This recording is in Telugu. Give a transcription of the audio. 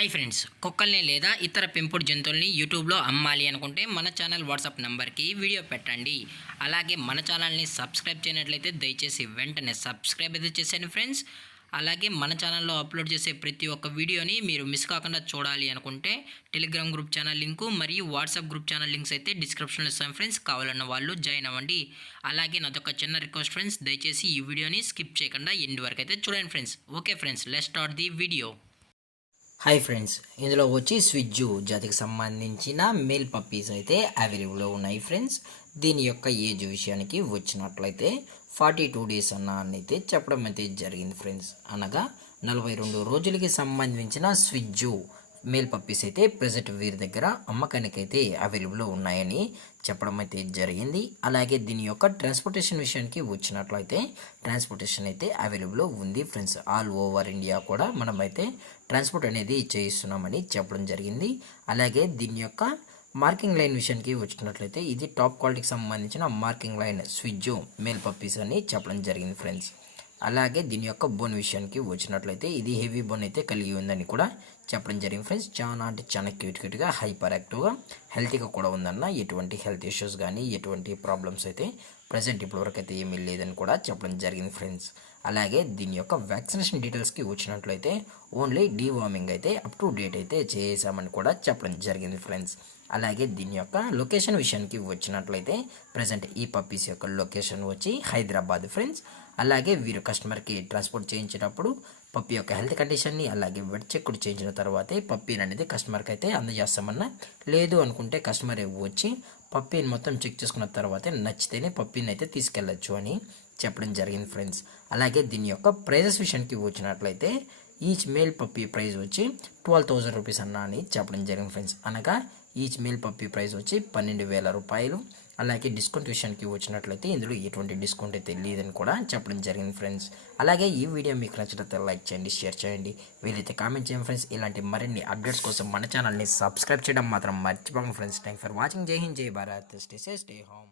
హాయ్ ఫ్రెండ్స్, కుక్కల్ని లేదా ఇతర పెంపుడు జంతువుల్ని యూట్యూబ్లో అమ్మాలి అనుకుంటే మన ఛానల్ వాట్సాప్ నెంబర్కి వీడియో పెట్టండి. అలాగే మన ఛానల్ని సబ్స్క్రైబ్ చేయనట్లయితే దయచేసి వెంటనే సబ్స్క్రైబ్ అయితే చేసేయండి ఫ్రెండ్స్. అలాగే మన ఛానల్లో అప్లోడ్ చేసే ప్రతి ఒక్క వీడియోని మీరు మిస్ కాకుండా చూడాలి అనుకుంటే టెలిగ్రామ్ గ్రూప్ ఛానల్ లింకు మరియు వాట్సాప్ గ్రూప్ ఛానల్ లింక్స్ అయితే డిస్క్రిప్షన్లో ఇస్తాను ఫ్రెండ్స్. కావాలన్న వాళ్ళు జాయిన్ అవ్వండి. అలాగే నాదొక చిన్న రిక్వెస్ట్ ఫ్రెండ్స్, దయచేసి ఈ వీడియోని స్కిప్ చేయకుండా ఎండ్ వరకు అయితే చూడండి friends. Okay friends, let's start the video. Hi friends, ఇందులో వచ్చి స్విజ్జు జాతికి సంబంధించిన మేల్ పప్పీస్ అయితే అవైలబుల్లో ఉన్నాయి ఫ్రెండ్స్. దీని యొక్క ఏజ్ విషయానికి వచ్చినట్లయితే 42 డేస్ అయితే చెప్పడం అయితే జరిగింది ఫ్రెండ్స్. అనగా 42 రోజులకి సంబంధించిన స్విజ్జు మేల్ పప్పీస్ అయితే ప్రజెంట్ వీరి దగ్గర అమ్మకానికి అయితే అవైలబుల్లో ఉన్నాయని చెప్పడం అయితే జరిగింది. అలాగే దీని యొక్క ట్రాన్స్పోర్టేషన్ విషయానికి వచ్చినట్లయితే ట్రాన్స్పోర్టేషన్ అయితే అవైలబుల్లో ఉంది ఫ్రెండ్స్. ఆల్ ఓవర్ ఇండియా కూడా మనమైతే ట్రాన్స్పోర్ట్ అనేది చేయిస్తున్నామని చెప్పడం జరిగింది. అలాగే దీని యొక్క మార్కింగ్ లైన్ విషయానికి వచ్చినట్లయితే ఇది టాప్ క్వాలిటీకి సంబంధించిన మార్కింగ్ లైన్ స్విజ్జు మేల్ పప్పీస్ అని చెప్పడం జరిగింది ఫ్రెండ్స్. అలాగే దీని యొక్క బోన్ విషయానికి వచ్చినట్లయితే ఇది హెవీ బోన్ అయితే కలిగి ఉందని కూడా చెప్పడం జరిగింది ఫ్రెండ్స్. చాలా అంటే చాలా క్యూట్గా హైపర్ యాక్టివ్గా హెల్తీగా కూడా ఉందన్న. ఎటువంటి హెల్త్ ఇష్యూస్ కానీ ఎటువంటి ప్రాబ్లమ్స్ అయితే ప్రజెంట్ ఇప్పటివరకు అయితే ఏమీ లేదని కూడా చెప్పడం జరిగింది ఫ్రెండ్స్. అలాగే దీని యొక్క వ్యాక్సినేషన్ డీటెయిల్స్కి వచ్చినట్లయితే ఓన్లీ డీవార్మింగ్ అయితే అప్ టు డేట్ అయితే చేసామని కూడా చెప్పడం జరిగింది ఫ్రెండ్స్. అలాగే దీని యొక్క లొకేషన్ విషయానికి వచ్చినట్లయితే ప్రజెంట్ ఈ పప్పీస్ యొక్క లొకేషన్ వచ్చి హైదరాబాద్ ఫ్రెండ్స్. అలాగే వీరు కస్టమర్కి ట్రాన్స్పోర్ట్ చేయించేటప్పుడు పప్పీ యొక్క హెల్త్ కండిషన్ని అలాగే వెట్ చెక్ కూడా చేయించిన తర్వాతే పప్పీని అనేది కస్టమర్కి అయితే అందజేస్తామన్నా. లేదు అనుకుంటే కస్టమర్ వచ్చి పప్పీని మొత్తం చెక్ చేసుకున్న తర్వాతే నచ్చితేనే పప్పీని అయితే తీసుకెళ్ళచ్చు అని చెప్పడం జరిగింది ఫ్రెండ్స్. అలాగే దీని యొక్క ప్రైజెస్ విషయానికి వచ్చినట్లయితే ఈచ్ మేల్ పప్పీ ప్రైస్ వచ్చి 12,000 రూపీస్ అని చెప్పడం జరిగింది ఫ్రెండ్స్. అనగా ఈచ్ మేల్ పప్పీ ప్రైస్ వచ్చి 12,000 రూపాయలు. అలాగే డిస్కౌంట్ విషయానికి వచ్చినట్లయితే ఇందులో ఎటువంటి డిస్కౌంట్ అయితే లేదని కూడా చెప్పడం జరిగింది ఫ్రెండ్స్. అలాగే ఈ వీడియో మీకు నచ్చినట్లయితే లైక్ చేయండి, షేర్ చేయండి, వీలైతే కామెంట్ చేయండి ఫ్రెండ్స్. ఇలాంటి మరిన్ని అప్డేట్స్ కోసం మన ఛానల్ని సబ్స్క్రైబ్ చేయడం మాత్రం మర్చిపోకండి ఫ్రెండ్స్. Thank for watching. జై హింద్, జై Bharat, stay safe, stay home.